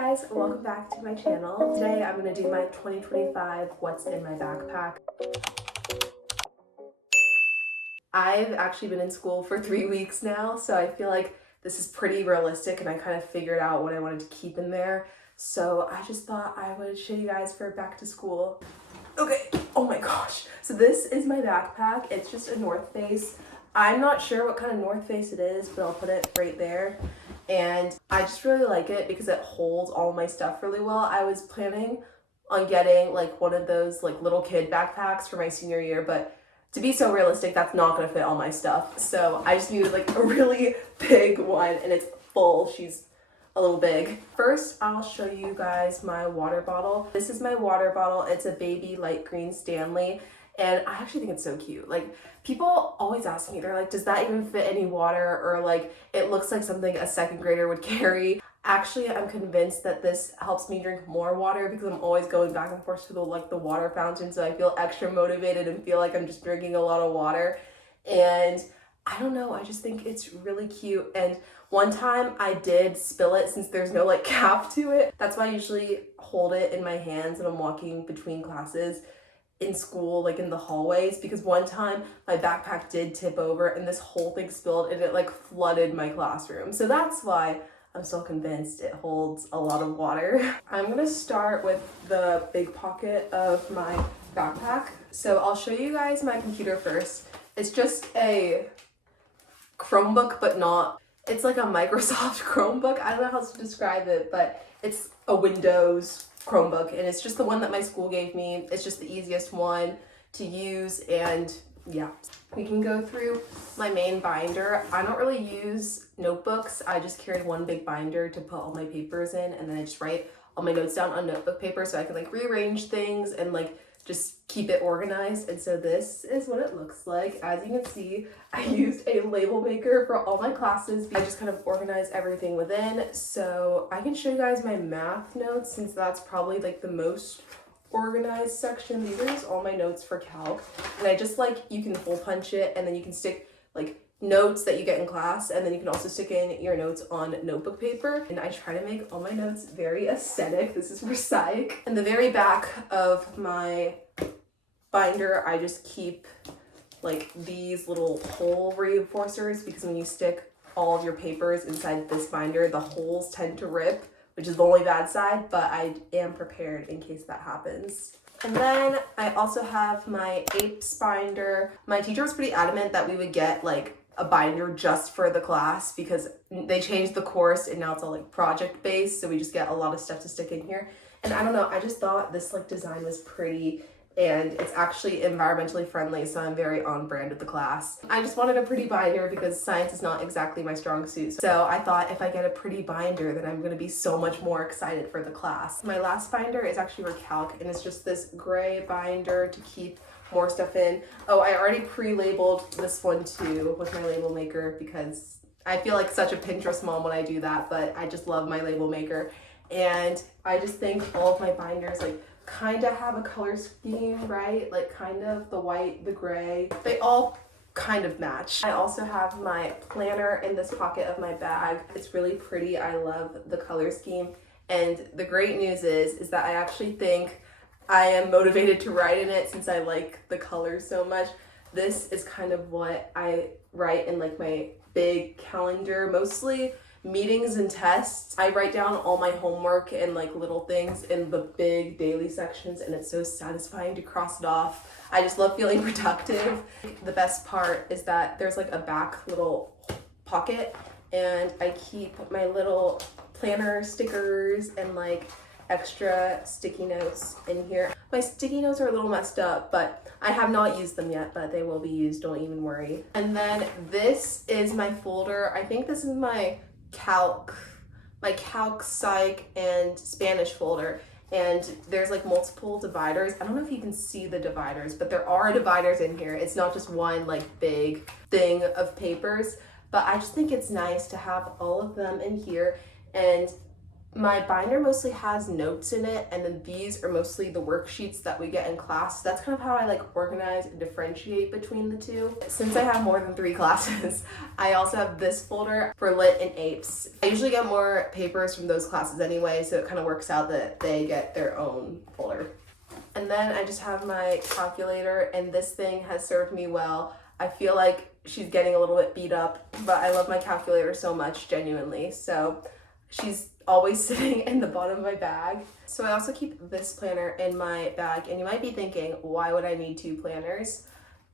guys, welcome back to my channel. Today I'm going to do my 2025 What's in My Backpack. I've actually been in school for 3 weeks now, so I feel like this is pretty realistic and I kind of figured out what I wanted to keep in there. So I just thought I would show you guys for back to school. Okay, oh my gosh. So this is my backpack. It's just a North Face. I'm not sure what kind of North Face it is, but I'll put it right there. And I just really like it because it holds all my stuff really well. I was planning on getting like one of those like little kid backpacks for my senior year, but to be so realistic, that's not gonna fit all my stuff. So I just needed like a really big one, and it's full. She's a little big. First, I'll show you guys my water bottle. This is my water bottle. It's a baby light green Stanley, and I actually think it's so cute. Like, people always ask me, they're like, does that even fit any water? Or like, it looks like something a second grader would carry. Actually, I'm convinced that this helps me drink more water because I'm always going back and forth to the water fountain, so I feel extra motivated and feel like I'm just drinking a lot of water. And I don't know, I just think it's really cute. And one time I did spill it since there's no like cap to it. That's why I usually hold it in my hands when I'm walking between classes in school, like in the hallways, because one time my backpack did tip over and this whole thing spilled and it like flooded my classroom. So that's why I'm still convinced it holds a lot of water. I'm gonna start with the big pocket of my backpack. So I'll show you guys my computer first. It's just a Chromebook, but not, it's like a Microsoft Chromebook. I don't know how to describe it, but it's a Windows Chromebook, and it's just the one that my school gave me. It's just the easiest one to use, and yeah. We can go through my main binder. I don't really use notebooks. I just carry one big binder to put all my papers in, and then I just write all my notes down on notebook paper so I can like rearrange things and like just keep it organized. And so this is what it looks like. As you can see, I used a label maker for all my classes. I just kind of organize everything within. So I can show you guys my math notes since that's probably like the most organized section. These are just all my notes for calc. And I just like, you can hole punch it and then you can stick like notes that you get in class, and then you can also stick in your notes on notebook paper. And I try to make all my notes very aesthetic. This is for psych. In the very back of my binder, I just keep like these little hole reinforcers, because when you stick all of your papers inside this binder, the holes tend to rip, which is the only bad side, but I am prepared in case that happens. And then I also have my APES binder. My teacher was pretty adamant that we would get like a binder just for the class because they changed the course and now it's all like project based, so we just get a lot of stuff to stick in here. And I don't know, I just thought this like design was pretty, and it's actually environmentally friendly, so I'm very on brand with the class. I just wanted a pretty binder because science is not exactly my strong suit. So I thought if I get a pretty binder, then I'm gonna be so much more excited for the class. My last binder is actually for calc, and it's just this gray binder to keep more stuff in. Oh, I already pre-labeled this one too with my label maker because I feel like such a Pinterest mom when I do that, but I just love my label maker. And I just think all of my binders like kind of have a color scheme, right? Like kind of the white, the gray, they all kind of match. I also have my planner in this pocket of my bag. It's really pretty. I love the color scheme. And the great news is that I actually think I am motivated to write in it since I like the colors so much. This is kind of what I write in like my big calendar, mostly meetings and tests. I write down all my homework and like little things in the big daily sections, and it's so satisfying to cross it off. I just love feeling productive. The best part is that there's like a back little pocket, and I keep my little planner stickers and like extra sticky notes in here. My sticky notes are a little messed up, but I have not used them yet, but they will be used, don't even worry. And then this is my folder. I think this is my calc, psych, and Spanish folder. And there's like multiple dividers. I don't know if you can see the dividers, but there are dividers in here. It's not just one like big thing of papers, but I just think it's nice to have all of them in here. And My binder mostly has notes in it, and then these are mostly the worksheets that we get in class. That's kind of how I like organize and differentiate between the two. Since I have more than 3 classes, I also have this folder for lit and apes. I usually get more papers from those classes anyway, so it kind of works out that they get their own folder. And then I just have my calculator, and this thing has served me well. I feel like she's getting a little bit beat up, but I love my calculator so much, genuinely. So she's always sitting in the bottom of my bag. So I also keep this planner in my bag, and you might be thinking, why would I need 2 planners?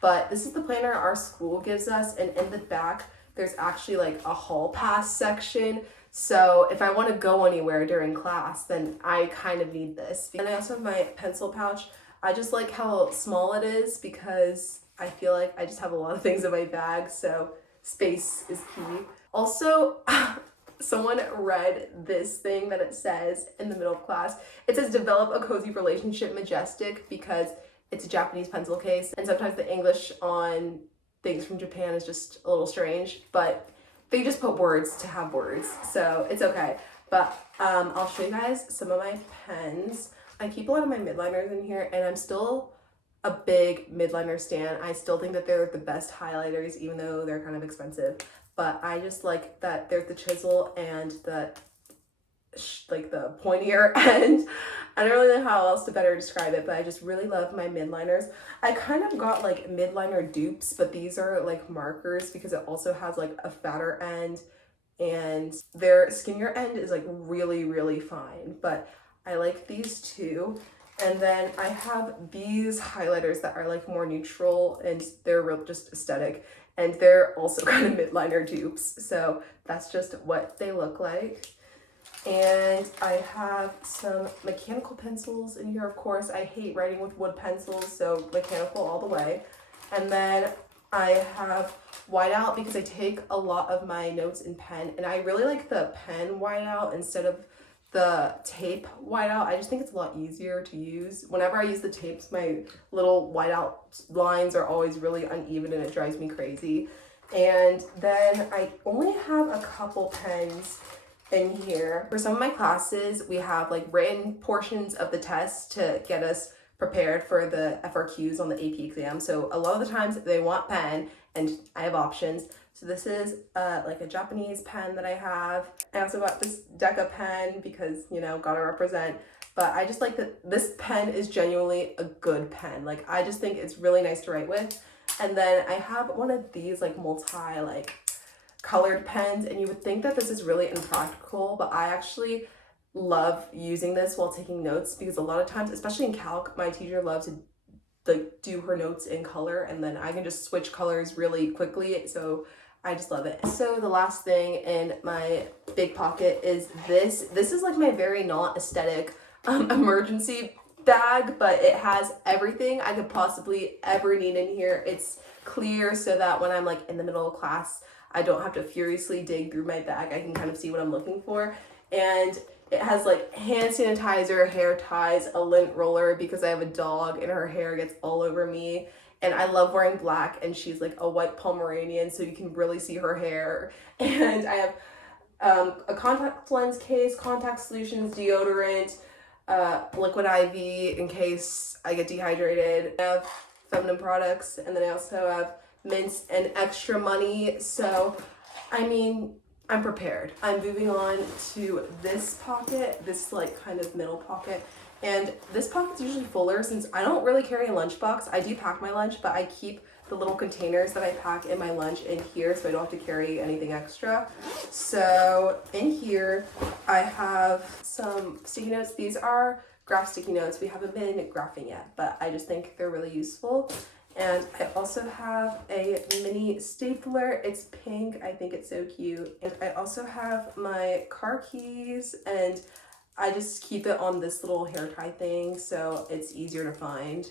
But this is the planner our school gives us, and in the back there's actually like a hall pass section. So if I want to go anywhere during class, then I kind of need this. And I also have my pencil pouch. I just like how small it is because I feel like I just have a lot of things in my bag, so space is key. Also, someone read this thing that it says in the middle of class. It says develop a cozy relationship majestic, because it's a Japanese pencil case, and sometimes the English on things from Japan is just a little strange, but they just put words to have words, so it's okay. But I'll show you guys some of my pens. I keep a lot of my midliners in here, and I'm still a big midliner stan. I still think that they're the best highlighters, even though they're kind of expensive. But I just like that there's the chisel and the pointier end. I don't really know how else to better describe it, but I just really love my midliners. I kind of got like midliner dupes, but these are like markers because it also has like a fatter end, and their skinnier end is like really, really fine. But I like these two. And then I have these highlighters that are like more neutral, and they're real just aesthetic. And they're also kind of midliner dupes. So that's just what they look like. And I have some mechanical pencils in here, of course. I hate writing with wood pencils, so mechanical all the way. And then I have whiteout because I take a lot of my notes in pen, and I really like the pen whiteout instead of the tape whiteout. I just think it's a lot easier to use. Whenever I use the tapes, my little whiteout lines are always really uneven and it drives me crazy. And then I only have a couple pens in here. For some of my classes, we have like written portions of the test to get us prepared for the FRQs on the AP exam. So a lot of the times they want pen, and I have options. So this is like a Japanese pen that I have. I also got this Deca pen because, you know, gotta represent. But I just like that this pen is genuinely a good pen. Like, I just think it's really nice to write with. And then I have one of these like multi like colored pens, and you would think that this is really impractical, but I actually love using this while taking notes, because a lot of times, especially in calc, my teacher loves to like do her notes in color, and then I can just switch colors really quickly, so I just love it. So the last thing in my big pocket is this. This is like my very not aesthetic emergency bag, but it has everything I could possibly ever need in here. It's clear so that when I'm like in the middle of class, I don't have to furiously dig through my bag. I can kind of see what I'm looking for. And it has like hand sanitizer, hair ties, a lint roller because I have a dog and her hair gets all over me. And I love wearing black, and she's like a white Pomeranian, so you can really see her hair. And I have a contact lens case, contact solutions, deodorant, liquid IV in case I get dehydrated. I have feminine products, and then I also have mints and extra money. So, I mean, I'm prepared. I'm moving on to this pocket, this like kind of middle pocket. And this pocket's usually fuller since I don't really carry a lunchbox. I do pack my lunch, but I keep the little containers that I pack in my lunch in here so I don't have to carry anything extra. So in here, I have some sticky notes. These are graph sticky notes. We haven't been graphing yet, but I just think they're really useful. And I also have a mini stapler. It's pink. I think it's so cute. And I also have my car keys, and I just keep it on this little hair tie thing so it's easier to find.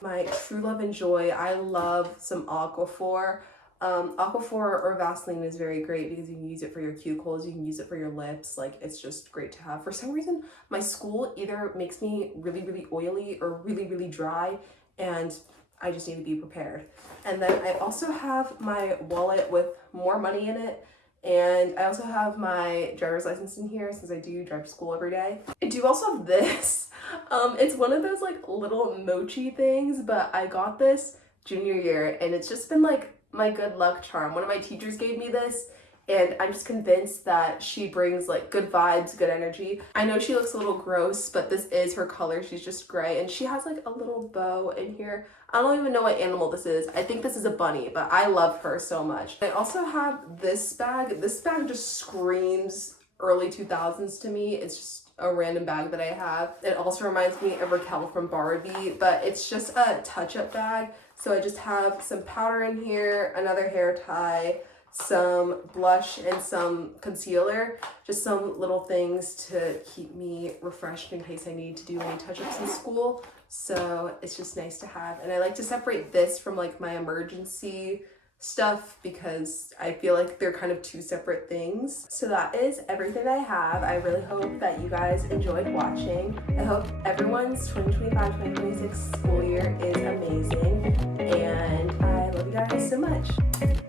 My True Love and Joy, I love some Aquaphor. Aquaphor or Vaseline is very great because you can use it for your cuticles, you can use it for your lips, like it's just great to have. For some reason, my school either makes me really, really oily or really, really dry, and I just need to be prepared. And then I also have my wallet with more money in it, And I also have my driver's license in here since I do drive to school every day. I do also have this. It's one of those like little mochi things, but I got this junior year and it's just been like my good luck charm. One of my teachers gave me this and I'm just convinced that she brings like good vibes, good energy. I know she looks a little gross, but this is her color. She's just gray and she has like a little bow in here. I don't even know what animal this is. I think this is a bunny, but I love her so much. I also have this bag. This bag just screams early 2000s to me. It's just a random bag that I have. It also reminds me of Raquel from Barbie, but it's just a touch-up bag. So I just have some powder in here, another hair tie, some blush and some concealer, just some little things to keep me refreshed in case I need to do any touch-ups in school. So it's just nice to have. And I like to separate this from like my emergency stuff because I feel like they're kind of two separate things. So that is everything I have. I really hope that you guys enjoyed watching. I hope everyone's 2025-2026 school year is amazing. And I love you guys so much.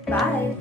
Bye.